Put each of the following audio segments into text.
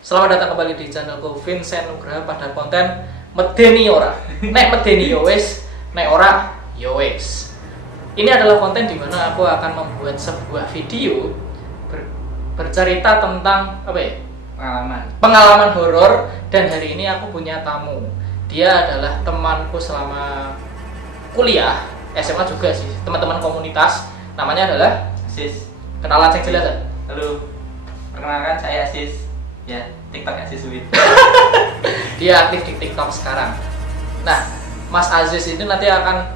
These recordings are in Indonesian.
Selamat datang kembali di channelku Vincent Nugraha pada konten medeni ora. Nek medeni yo wis, nek ora yo wis. Ini adalah konten di mana aku akan membuat sebuah video bercerita tentang apa ya? Pengalaman horor, dan hari ini aku punya tamu. Dia adalah temanku selama kuliah, SMA juga sih, teman-teman komunitas. Namanya adalah Asis. kenalan yang jelas. Halo, perkenalkan saya Asis. Ya, TikTok Asis Wid. Dia aktif di TikTok sekarang. Nah, Mas Aziz ini nanti akan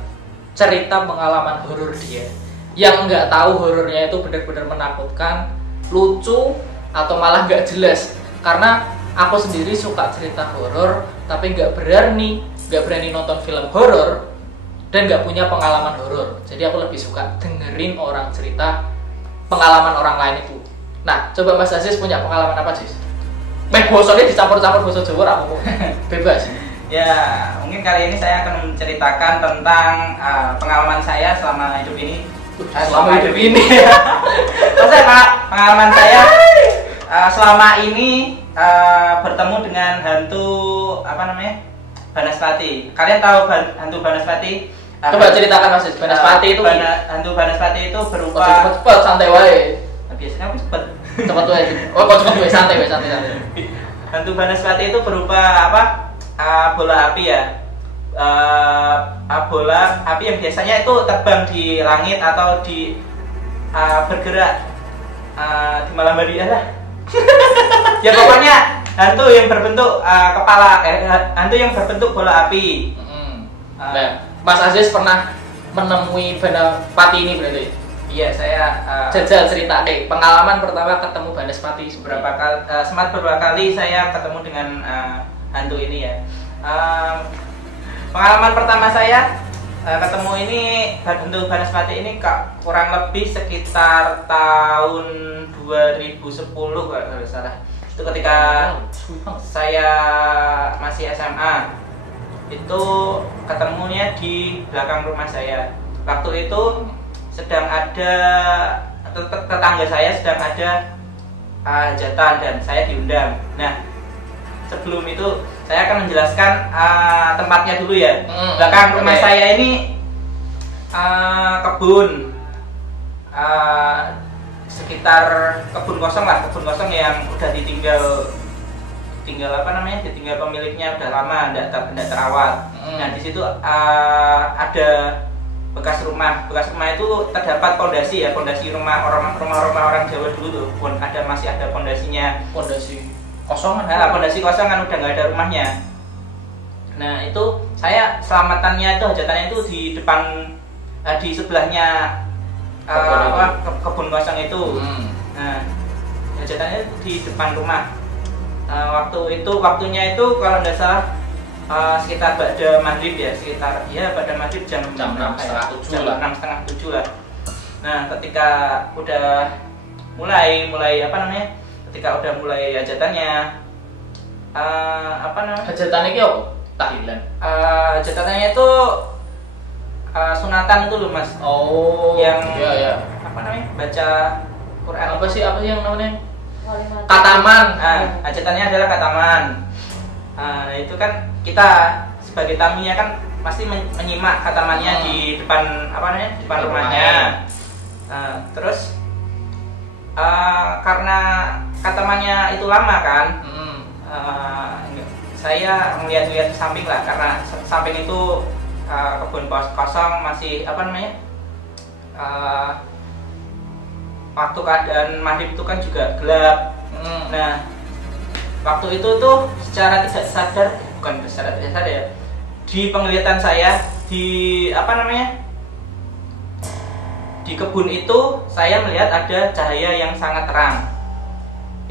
cerita pengalaman horor dia. Yang nggak tahu horornya itu benar-benar menakutkan, lucu, atau malah nggak jelas. Karena aku sendiri suka cerita horor, tapi nggak berani nonton film horor dan nggak punya pengalaman horor. Jadi aku lebih suka dengerin orang cerita pengalaman orang lain itu. Nah, coba Mas Aziz punya pengalaman apa sih? Bosoknya dicampur-campur bahasa Jawa aku bebas. Ya, mungkin kali ini saya akan menceritakan tentang pengalaman saya selama hidup ini. Selama hidup ini. Maksudnya pengalaman saya selama ini bertemu dengan hantu apa namanya? Banaspati. Kalian tahu hantu Banaspati? Coba ceritakan Mas Aziz. Banaspati itu hantu Banaspati itu berupa cepet santai wae. Biasanya aku cepet. Cepet wae. Oh, kok cepet wae santai. Hantu Banaspati itu berupa apa? Bola api ya. Bola api yang biasanya itu terbang di langit atau di bergerak di malam hari lah. Ya pokoknya hantu yang berbentuk hantu yang berbentuk bola api. Nah, Mas Aziz pernah menemui Banaspati ini berarti? Iya, saya jajal cerita deh. Pengalaman pertama ketemu Banaspati beberapa kali saya ketemu dengan hantu ini ya. Pengalaman pertama saya ketemu ini hantu Banaspati ini kurang lebih sekitar tahun 2010 kalau nggak salah. Itu ketika saya masih SMA. Itu ketemunya di belakang rumah saya. Waktu itu sedang ada tetangga saya sedang ada hajatan dan saya diundang. Nah, sebelum itu saya akan menjelaskan tempatnya dulu ya. Belakang rumah saya ini kebun, sekitar kebun kosong yang udah ditinggal pemiliknya udah lama, tidak terawat. Nah, di situ ada bekas rumah itu terdapat pondasi rumah orang Jawa dulu tuh, masih ada pondasinya. Pondasi kosong kan udah nggak ada rumahnya. Nah, itu saya selamatannya itu hajatannya itu di depan di sebelahnya kebun kosong itu. Nah, hajatannya itu di depan rumah. Waktunya itu kalau nggak salah sekitar pada maghrib ya, pada maghrib jam 6:30 lah. Nah, ketika udah mulai ketika udah mulai hajatannya hajatannya itu apa? Tahlilan. Hajatannya itu sunatan itu loh Mas. Oh, yang iya. Baca Quran. Apa sih yang namanya? Kataman. Hajatannya adalah kataman. Nah, itu kan kita sebagai tamunya kan pasti menyimak katamannya di depan depan rumahnya. Terus karena katamannya itu lama kan, saya melihat ke samping lah, karena samping itu kebun kosong masih waktu keadaan maghrib itu kan juga gelap. Nah, waktu itu tuh secara tidak sadar ya, di penglihatan saya di di kebun itu saya melihat ada cahaya yang sangat terang.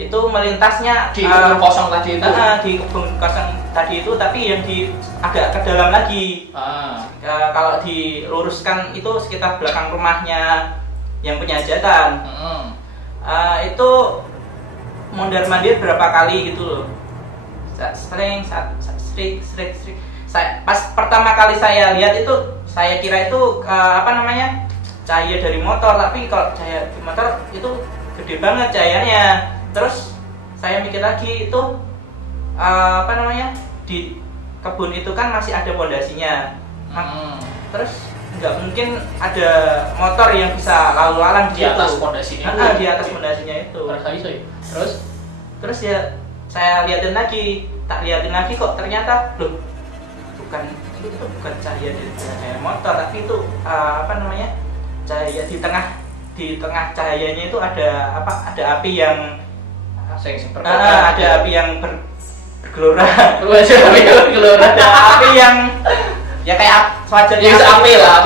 Itu melintasnya di kebun kosong tadi itu. Di kebun kosong tadi itu, tapi yang agak ke dalam lagi. Kalau diluruskan itu sekitar belakang rumahnya yang punya hajatan. Itu mondar-mandir berapa kali gitu loh. Sering. Pas pertama kali saya lihat itu, saya kira itu cahaya dari motor, tapi kalau cahaya di motor itu gede banget cahayanya. Terus saya mikir lagi itu di kebun itu kan masih ada pondasinya. Terus nggak mungkin ada motor yang bisa lalu lalang di atas pondasinya. Di atas pondasinya itu. Terus ya saya liatin lagi kok ternyata loh, itu bukan cahaya dari motor, tapi itu cahaya di tengah cahayanya itu ada api yang ada api yang bergelora. Ada api yang ya kayak sewajarnya api lah,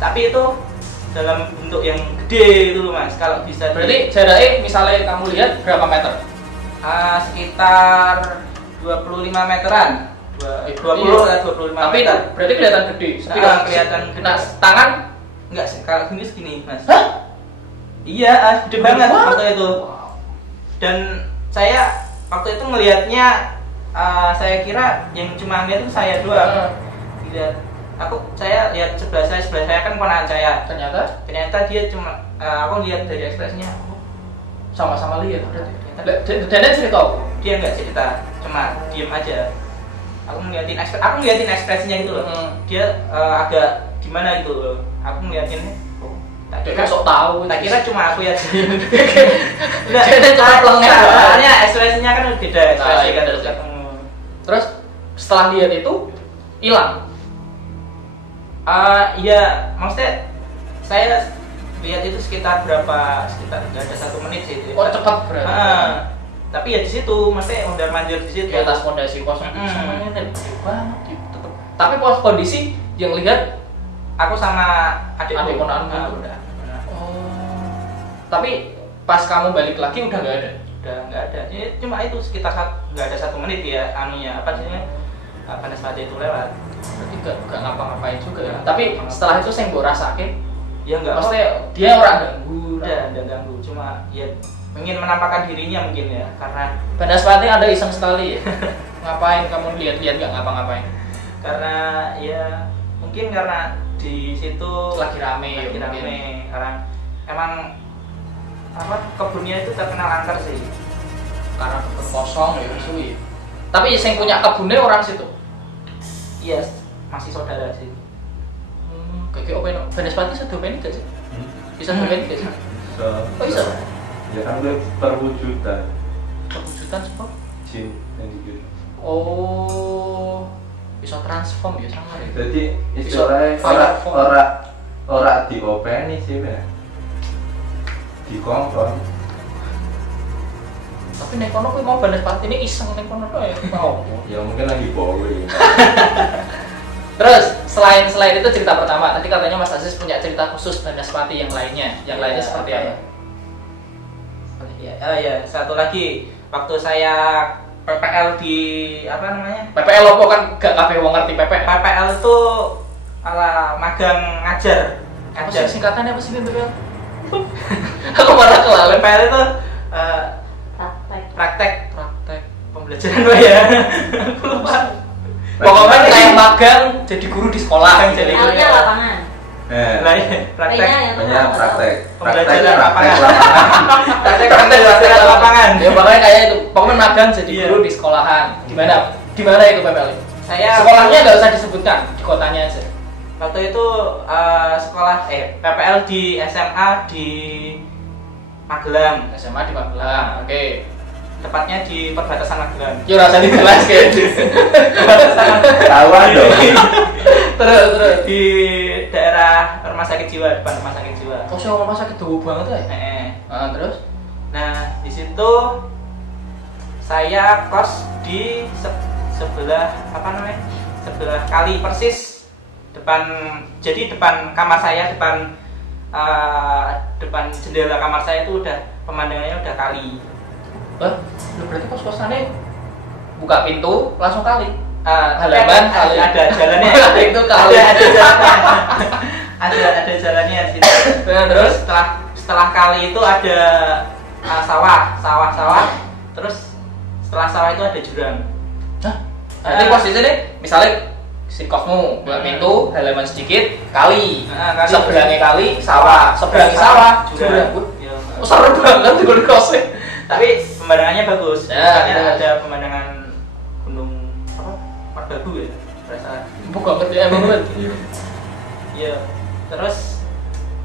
tapi itu dalam bentuk yang gede itu Mas, kalau bisa. Berarti jaraknya misalnya kamu lihat berapa meter? Sekitar 25 meteran. 20 atau 25 tapi meter. Berarti kelihatan gede. Kelihatan gede. Nah, tangan enggak sih, kalau segini Mas. Hah? Iya, gede banget waktu itu. Dan saya waktu itu ngelihatnya saya kira yang cuma ngeliat itu saya doang. Saya lihat sebelah saya kan ponakan saya. Ternyata dia cuma aku lihat dari ekspresinya. Sama-sama lihat berarti. Dan dia cerita? Dia nggak cerita, cuma diem aja. Aku ngeliatin ekspresinya gitu loh. Dia agak gimana gitu loh. Aku ngeliatin. Dia sok tahu. Tak kira cuma aku ya. Dia cuma pelengah. Soalnya ekspresinya kan beda ekspresi kan terus ketemu. Terus setelah lihat itu hilang. Iya, maksudnya saya lihat itu sekitar nggak ada 1 menit sih itu. Oh, cepat berarti. Tapi ya di situ, maksudnya mondar-mandir di situ. Di atas pondasi kosong. Semuanya banget. Tapi kondisi yang lihat aku sama adik ponaan udah. Tapi pas kamu balik lagi udah nggak ada. Udah nggak ada. Ya, cuma itu sekitar nggak ada 1 menit ya panas mati itu lewat. Berarti nggak ngapa-ngapain juga ya. Tapi setelah itu saya mbok rasake. Ya nggak. Maksudnya dia orang ganggu. Udah ganggu. Cuma ya ingin menampakkan dirinya mungkin ya, karena Banaspati Anda iseng sekali ya. Ngapain kamu lihat-lihat nggak ngapa-ngapain? Karena ya mungkin karena di situ lagi rame karena emang kebunnya itu terkenal angker sih. Karena kebun kosong ya suwi. Tapi yang punya kebunnya orang situ. Iya, masih saudara sih. Kayak apa Banaspati sedopeni gak sih? Bisa sedopeni gak sih? Bisa. Ya kan itu perwujudan apa? Jin yang gitu. Oh, bisa transform ya sama ya. Jadi istilahnya ora diopeni sih ya. Dikongkon. Tapi nek kono kuwi mau Banaspati ini iseng nek kono ya mau. Ya mungkin lagi bawa ya. Terus selain itu cerita pertama, tadi katanya Mas Aziz punya cerita khusus Banaspati yang lainnya. Yang lainnya seperti apa? Ya, satu lagi waktu saya PPL di PPL apa kan gak kabeh wong ngerti PPL. PPL itu ala magang ngajar. Singkatannya apa sih PPL? Aku malah kelalen. PPL itu praktek pembelajaran ya. Aku lupa. Pokoknya kayak magang jadi guru di sekolah. Jadi guru di lapangan. Praktek pembelajaran lapangan. Praktek lapangan. Ya pokoknya kayak itu. Pokoknya magang jadi guru di sekolahan. Di mana itu PPL? Sekolahnya nggak usah disebutkan, di kotanya aja. Waktu itu sekolah PPL di SMA di Magelang. SMA di Magelang. Oke. Tepatnya di perbatasan Magelang. Ya rasanya jelas kayak Tahuan dong. Terus di daerah rumah sakit jiwa, depan rumah sakit jiwa. Oh, sih rumah sakit jauh banget ya? Terus? Nah, di situ saya kos di sebelah sebelah kali persis depan kamar saya, depan jendela kamar saya itu udah pemandangannya udah kali. Berarti kos-kosannya buka pintu langsung kali. Halaman kali ada jalannya. Itu kali. Ada jalannya di situ. Terus setelah kali itu ada sawah. Terus setelah sawah itu ada jurang. Jadi posisi nih, misalnya si kosmu buka pintu, halaman sedikit, kali. Seberangnya kali, sawah. Seberangnya sawah, jurang. Seru banget di kosnya. Tapi pemandangannya bagus. Ya, Misalnya bagus. ada pemandangan gunung apa? Merbabu ya, berasa. Bukan ngerti emang banget. Iya. Terus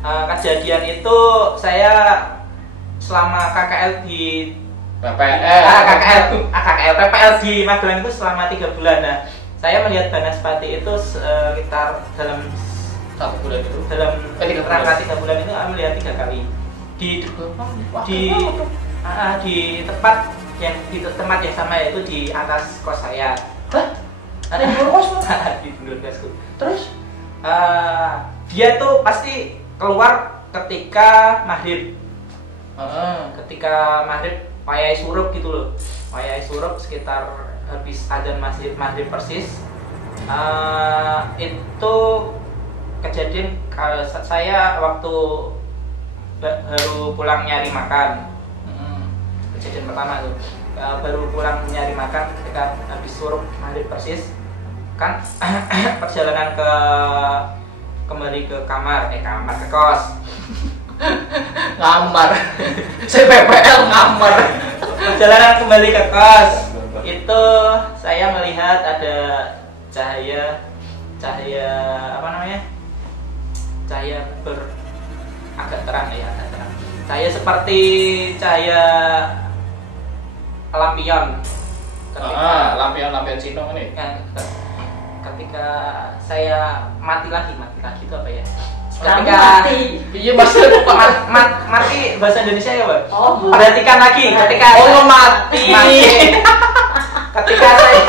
kejadian itu saya selama KKL di KKL PPL di Magelang itu selama 3 bulan. Nah, saya melihat Banaspati itu sekitar dalam 1 bulan itu. dalam 3 bulan. rangka 3 bulan itu melihat 3 kali di tempat yang sama, yaitu di atas kos saya. Hah? Ada yang kos lu? Di Bundur Gasku. Terus Dia tuh pasti keluar ketika maghrib. Ketika maghrib wayai surup gitu loh. Wayai surup sekitar habis adzan maghrib persis. Itu kejadian saya waktu baru pulang nyari makan. Kejadian pertama tuh baru pulang nyari makan ketika habis surup maghrib persis kan. Perjalanan kembali ke kamar ke kos. Ngamar. Saya PPL ngamar. Perjalanan kembali ke kos itu saya melihat ada cahaya apa namanya, cahaya agak terang ya, agak terang. Cahaya seperti cahaya lampion. Lampion Cino ini. Ketika saya mati lagi itu apa ya? Mati. Iya bahasa mati bahasa Indonesia ya, Pak? Oh, perhatikan lagi ketika mati. Ketika saya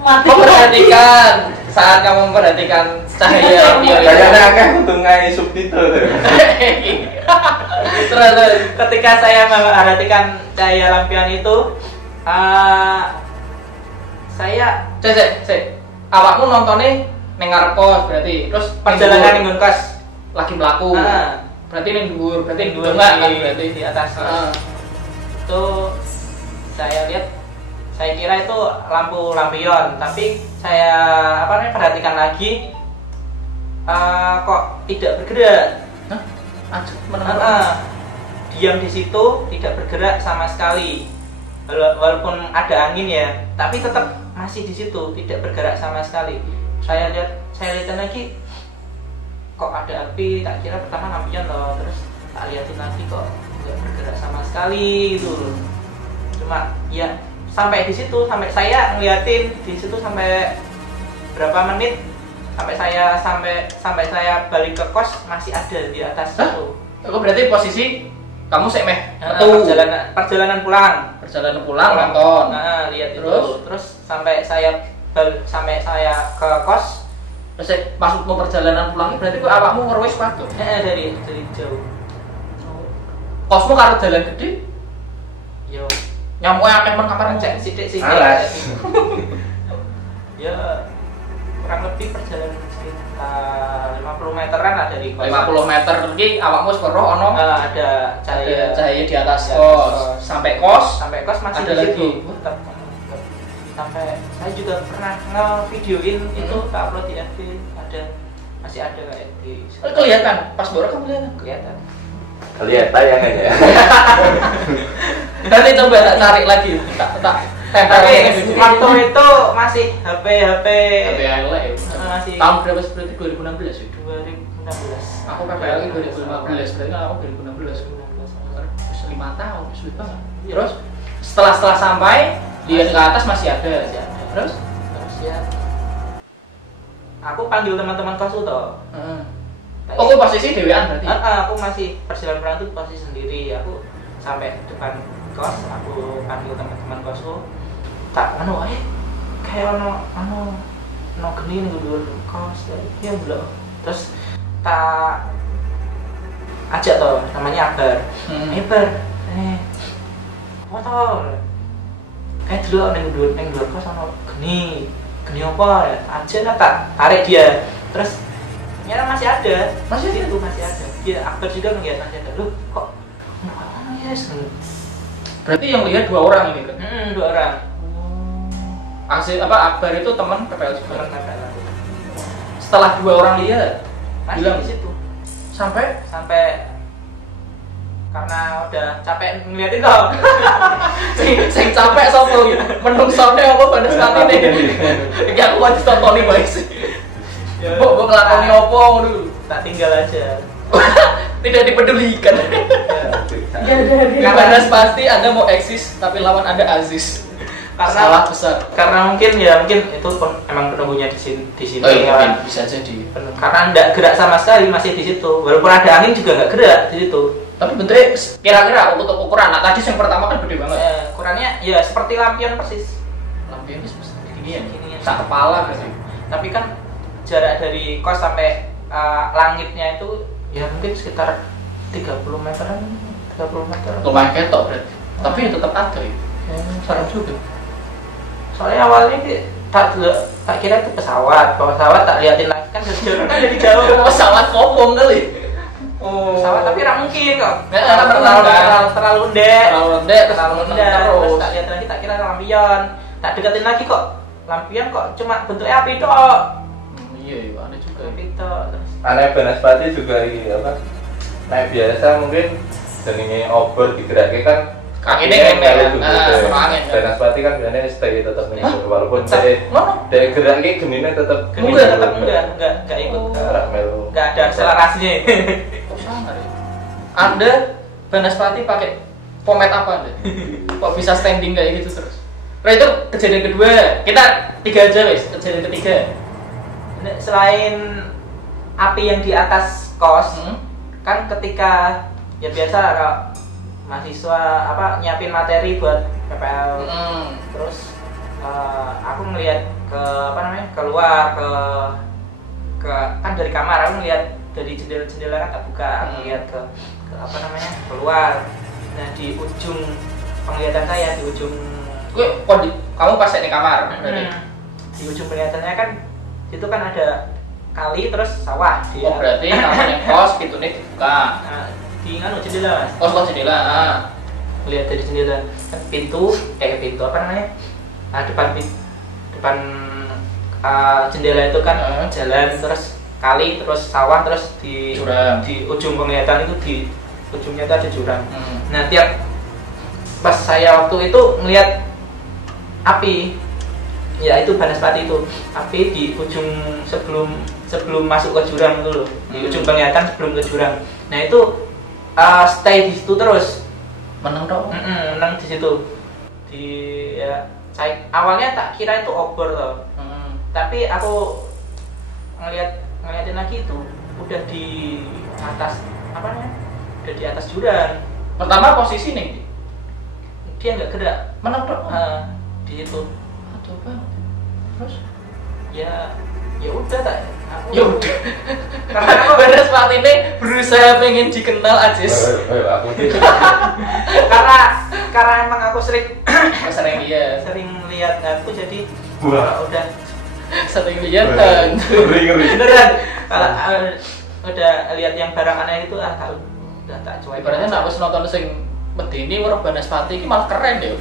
mati. Memperhatikan saat kamu memperhatikan cahaya lampion itu. Kayaknya akeh kudu ngai subtitle tuh. Terus ketika saya memperhatikan cahaya lampion itu, saya cek. Awakmu nontonnya ning ngarep kos berarti. Terus perjalanan ning kos lagi mlaku. Berarti ning dhuwur, berarti ning dhuwur enggak kan di berarti atas. Itu saya lihat, saya kira itu lampu lampion, tapi saya perhatikan lagi, kok tidak bergerak. Diam di situ, tidak bergerak sama sekali. Walaupun ada angin ya, tapi tetap masih di situ, tidak bergerak sama sekali. Saya lihat lagi, kok ada api. Tak kira pertama lampion loh, terus tak lihatin lagi kok nggak bergerak sama sekali gitu. Cuma ya sampai di situ, sampai saya ngeliatin di situ sampai berapa menit, sampai saya balik ke kos masih ada di atas situ. Itu berarti posisi kamu sek meh perjalanan pulang nonton. Lihat Terus? terus sampai saya ke kos. Terus maksudmu perjalanan pulang berarti kok awakmu ngerwes sepatu? Dari jauh. Kosmu karo jalan gede? Yo, Nyamuk akeh men kamarmu. cek sidik. Alas. Ya kurang lebih perjalanan sekitar 50 meteran lah dari kos. 50 meter lagi awakmu wis weruh ana Ada cahaya di atas Di atas kos. kos. Sampai kos masih ada di lagi. situ. Tetap. Sampai saya juga pernah nge-videoin itu, tak upload di FB, masih ada kayak di kelihatan pas borok kamu kelihatan. Kelihatan ya kan ya. Nanti coba tak tarik lagi. Tak Tapi waktu itu masih HP masih tahun berapa berarti 2016 ya? 2016. Aku PPL 2015 berarti kan aku 2016. 5 tahun sulit banget. Terus setelah sampai lihat ke atas masih ada. Terus ya aku panggil teman-teman kos itu. Oh, aku posisi dewean berarti. Aku masih perjalanan pulang itu posisi sendiri. Aku sampai depan kos, aku panggil teman-teman kosku. Tak kayak ono geni ning dhuwur kos. Ya belum. Terus tak ajak toh, namanya Akbar. Akbar. Foto. Kayak dulu ning dhuwur kos ono geni apa ya? Aja lah, tak tarik dia. Terus ternyata masih ada. Masih ada. Dia Akbar juga ngeliat masih ada. Loh, kok yes. Berarti yang lihat 2 orang ini kan? 2 orang. Akbar itu teman PPL juga. Teman PPL. Setelah 2 orang lihat Masih bilang di situ. sampai karena udah capek ngeliatin kok. Sing capek sapa iki? Menungsone apa Banaspati ne? Iki aku wajib tontoni wae sih. Ya, Mbok nglakoni apa ngono lho. tak tinggal aja. Tidak dipedulikan. Banaspati Anda mau eksis tapi lawan Anda Aziz. Salah besar. Karena mungkin itu emang penunggunya di sini. Oh iya, mungkin bisa jadi. Karena enggak gerak sama sekali, masih di situ. Walaupun ada angin juga enggak gerak di situ. Tapi bentuknya kira-kira untuk ukuran. Nah, tadi yang pertama kan gede banget. Ukurannya ya seperti lampion persis. Lampion ini segini ya. Ginian. Sak kepala berarti. Tapi kan jarak dari kos sampai langitnya itu ya mungkin sekitar 30 meteran. 30 meter. Lumayan ketok berarti. Tapi tetap ada ya. Serem juga. Soalnya awalnya tak kira itu pesawat tak liatin lagi kan dari jauh. Pesawat kopong kali. Oh. Pesawat tapi nggak mungkin kok. Terlalu ndek. Terus tak lihat lagi tak kira lampion. Tak deketin lagi kok. Lampion kok cuma bentuknya api tok. Iya, aneh juga. Api tok. Aneh Banaspati juga apa? Naik biasa mungkin jenenge obor digerakke kan Anginnya kalau kan. duduk Angin. Banaspati kan biasanya stay tetap nih walaupun Ngono. dari geraknya genine tetap Enggak ikut. Enggak ada akselerasinya. Kok sangar ya? Anda Banaspati pakai pomade apa Anda? Kok bisa standing kayak gitu terus? Nah itu kejadian kedua, kita 3 aja wes, kejadian ketiga. Selain api yang di atas kos, kan ketika ya biasa kalau mahasiswa nyiapin materi buat PPL, terus aku ngelihat keluar ke kan dari kamar aku ngelihat dari jendela kan tak buka, aku ngelihat ke keluar. Nah di ujung penglihatan saya di ujung kamu pas di kamar berarti? Di ujung penglihatannya kan itu kan ada kali terus sawah dia. Oh berarti namanya kos pintunya dibuka. Di jendela mas. Oh jendela. Lihat dari jendela kan pintu depan jendela itu kan jalan terus kali terus sawah terus di ujung penglihatan itu di ujungnya itu ada jurang. Nah tiap pas saya waktu itu ngelihat api, ya itu Banaspati itu api di ujung sebelum masuk ke jurang itu loh, di ujung penglihatan sebelum ke jurang. Nah itu stay di situ terus. Menang dong. Menang di situ. Awalnya tak kira itu obor loh. Tapi aku ngeliatin lagi itu udah di atas udah di atas jurang. Pertama posisi nih. Dia nggak gerak. Menang dong. Di situ. Aduh banget. Terus? Ya udah tak. Ya udah. Karena aku Banaspati ini berusaha pengen dikenal Ajis. Aku karena emang aku sering lihat aku jadi udah sering lihat kan. Beneran. Kalau udah lihat yang barang aneh itu udah tak cuek. Ibaratnya nak wis nonton sing medeni weruh Banaspati iki malah keren ya.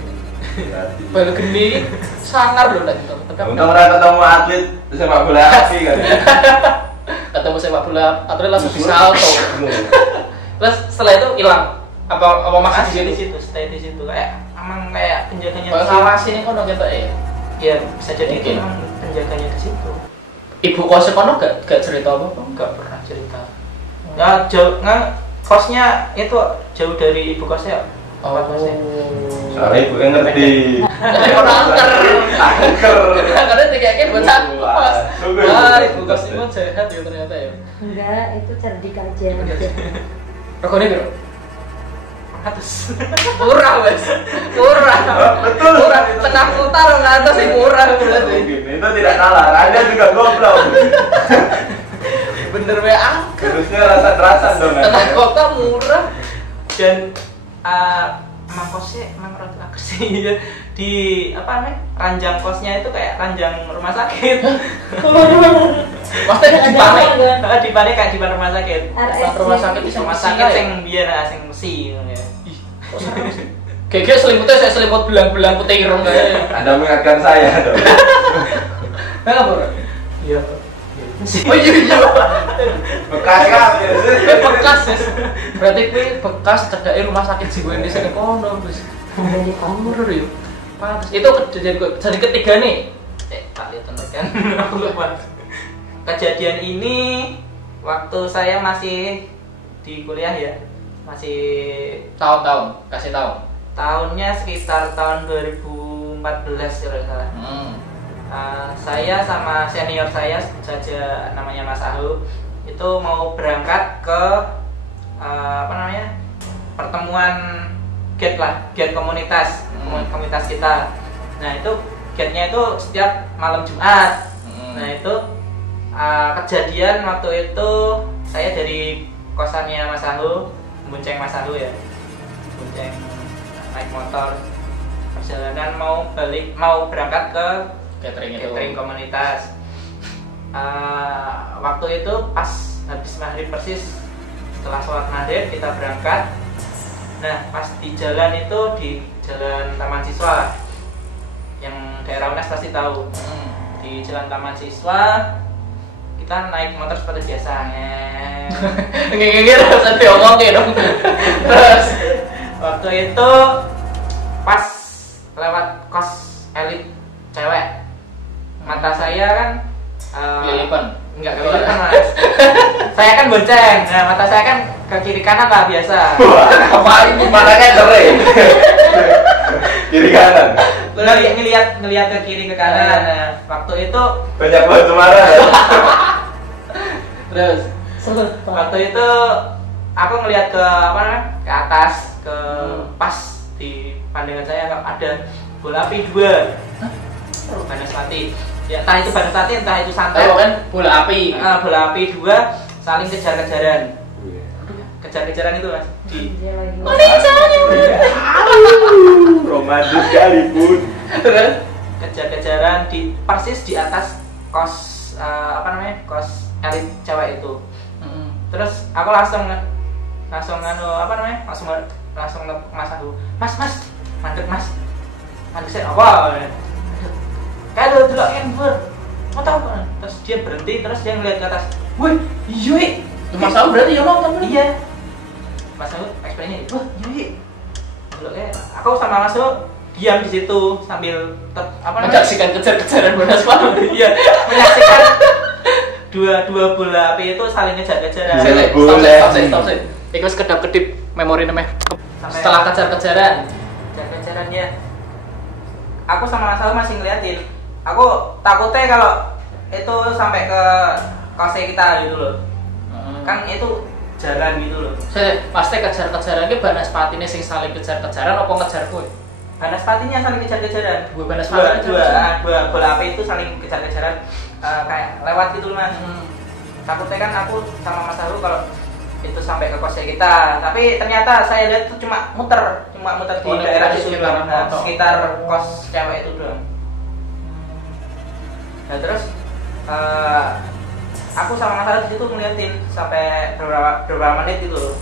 Bal geni sangar lho nek gitu. Untung ora ketemu atlet sepak bola api kan. Ketemu sepak bola atlet langsung disalto. Terus setelah itu hilang. Apa masih di situ, stay di situ kayak penjaganya. Kalau ngawasin kono ketok ya. Ya bisa jadi itu memang penjaganya di situ. Ibu kos kono gak cerita apa-apa? Enggak pernah cerita. Ya jauh kosnya itu jauh dari ibu kosnya. Soalnya ibu yang ngerti. Angker. Karena dikayaknya bocah kos. Wah, ibu kos itu jahat ya ternyata ya. Enggak, itu cerdik aja. Regane piro? 100. Murah wes. Murah. Betul. Murah. Tengah kota lo atas sih murah berarti. Itu tidak salah. Anda juga goblok. Bener we angker. Harusnya rasa-rasa dong. Tengah kota murah. Dan emang kosnya emang rada sih di ranjang kosnya itu kayak ranjang rumah sakit. Maksudnya di panik kayak di rumah sakit. Rumah sakit itu rumah sakit yang biar sing mesi ya. Kayak selimutnya saya selimut belang-belang putih ireng kayak. Anda mengingatkan saya dong. Enggak, Bro. Iya. Oh iya. Bekas kabeh. Bekas ya. Berarti kuwi bekas cedake rumah sakit jiwa di sini kono wis. Ada di Horor ya. Pantes. Itu kejadian gue. Jadi ketiga nih. Tak lihat kan. Aku lupa. Kejadian ini waktu saya masih di kuliah ya, masih Tahun-tahun, kasih tahu. tahunnya sekitar tahun 2014 kalau nggak salah. Saya sama senior saya saja namanya Mas Ahu itu mau berangkat ke pertemuan gate lah, gate komunitas, komunitas kita. Nah itu gate-nya itu setiap malam Jumat. Nah itu kejadian waktu itu saya dari kosannya Mas Ahu, bonceng Mas Ahu ya, bonceng naik motor perjalanan mau berangkat ke catering komunitas. Waktu itu pas habis maghrib persis, setelah sholat maghrib kita berangkat. Nah pas di jalan itu di jalan Taman Siswa yang daerah UNES pasti tahu. Di jalan Taman Siswa kita naik motor seperti biasa. Ngingir harus diomongin dong. Terus Waktu itu pas lewat kos elit cewek, mata saya kan kelilipan. enggak kelilipan Mas. Saya kan bonceng. Nah, mata saya kan ke kiri kanan lah biasa. Apa ini matanya cerai? Kiri kanan. Ngelihat ke kiri ke kanan. Nah, waktu itu Banyak batu marah. Terus waktu itu aku ngelihat ke ke atas, ke pas di pandangan saya ada bola api 2. Banaspati. Ya entah itu Banaspati entah itu santet. kan bola api. Bola api 2 saling kejar-kejaran. Kejar-kejaran itu Mas. Romantis sekali pun. Terus Kejar-kejaran di persis di atas kos kos elit cewek itu. Terus aku langsung langsung Mas aku, Mas, mandek Mas. Mandek saya apa? Kayak dulu handphone. Mau tahu kan? Terus dia berhenti, terus dia ngeliat ke atas. Woi, iya. Mas Ahu berarti ya nonton. Iya. Mas Ahu ekspresinya, wah, iya. Dulu aku sama Mas Ahu diam di situ sambil menyaksikan kejar-kejaran Banaspati. Iya, menyaksikan dua bola api itu saling kejar-kejaran. Stop. Iku kedap-kedip memori namanya. Setelah kejar-kejaran ya. Aku sama Mas Ahu masih ngeliatin. Aku takutnya kalau itu sampai ke kose kita gitu loh. Kan itu jalan gitu loh. Pasti kejar-kejaran ki Banaspati ini sing saling kejar-kejaran apa ngejar kowe? Banaspatinya saling kejar-kejaran. Dua Banaspati. Dua bola api itu saling kejar-kejaran kayak lewat gitu loh Mas. Takutnya kan aku sama Mas Ahu kalau itu sampai ke kosnya kita, tapi ternyata saya lihat itu cuma muter di daerah itu sekitar kos cewek itu doang. Nah terus aku sama Mas Ahu di situ ngeliatin sampai beberapa menit gitu loh.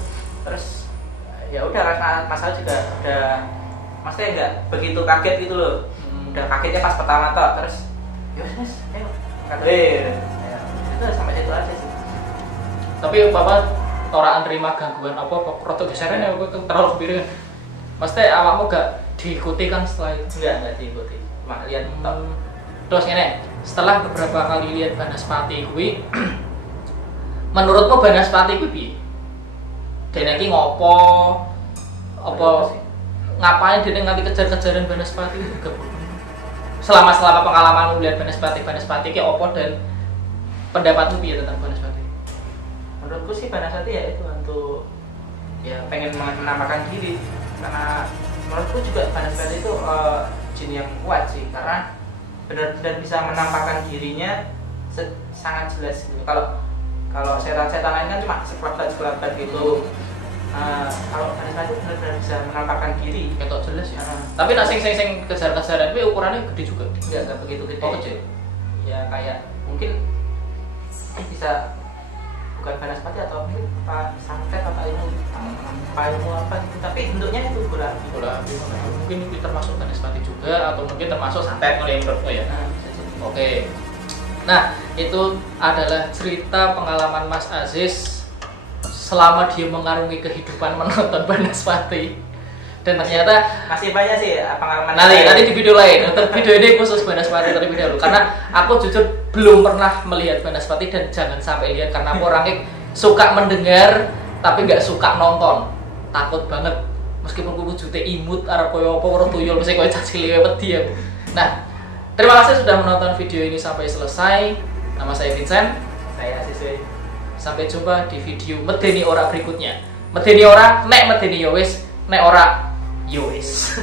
Terus ya udah Mas Ahu juga udah maksudnya nggak begitu kaget gitu loh. Udah kagetnya pas pertama toh, terus yos ayo kaget. Itu sampai situ aja sih. Tapi Bapak orang terima gangguan apa rotok geseran ya terlalu kepiring. Maksudnya awakmu gak diikuti kan setelah itu? Enggak diikuti. Cuma lihat tok. Terus ini, setelah beberapa kali lihat Banaspati kuwi menurutmu Banaspati kuwi piye? Dene iki ngopo? Apa ngapain dene nganti kejar-kejaran Banaspati itu? Selama pengalamanmu lihat Banaspati iki opo dan pendapatmu piye tentang Banaspati? Menurutku sih Banaspati ya itu untuk ya pengen menampakkan diri, karena menurutku juga Banaspati itu jin yang kuat sih, karena benar-benar bisa menampakkan dirinya sangat jelas gitu. Kalau setan-setan lain kan cuma sekelebat gitu. Kalau Banaspati benar-benar bisa menampakkan diri. Ketok jelas ya. Tapi nak sing kejar-kejaran kuwi ukurannya gede juga. Enggak begitu gede. Oh, kecil. Ya kayak mungkin bisa bukan Banaspati atau mungkin santet atau ilmu apa gitu, tapi bentuknya itu bola api. Mungkin itu termasuk Banaspati juga atau mungkin termasuk santet kalau yang menurutmu ya. Oke. Nah, itu adalah cerita pengalaman Mas Aziz selama dia mengarungi kehidupan menonton Banaspati. Dan ternyata masih banyak sih pengalaman. Nanti di video lain. Untuk video ini khusus Banaspati terlebih dahulu. Karena aku jujur belum pernah melihat Banaspati dan jangan sampai lihat karena aku orangnya suka mendengar tapi nggak suka nonton. Takut banget. Meskipun aku wujudnya imut arep koyo apa ora tuyul mesti koyo caci liwet wedi aku. Nah, terima kasih sudah menonton video ini sampai selesai. Nama saya Vincent. Saya Aziz. Sampai jumpa di video medeni ora berikutnya. Medeni ora, nek medeni yo wis, nek ora yo wis.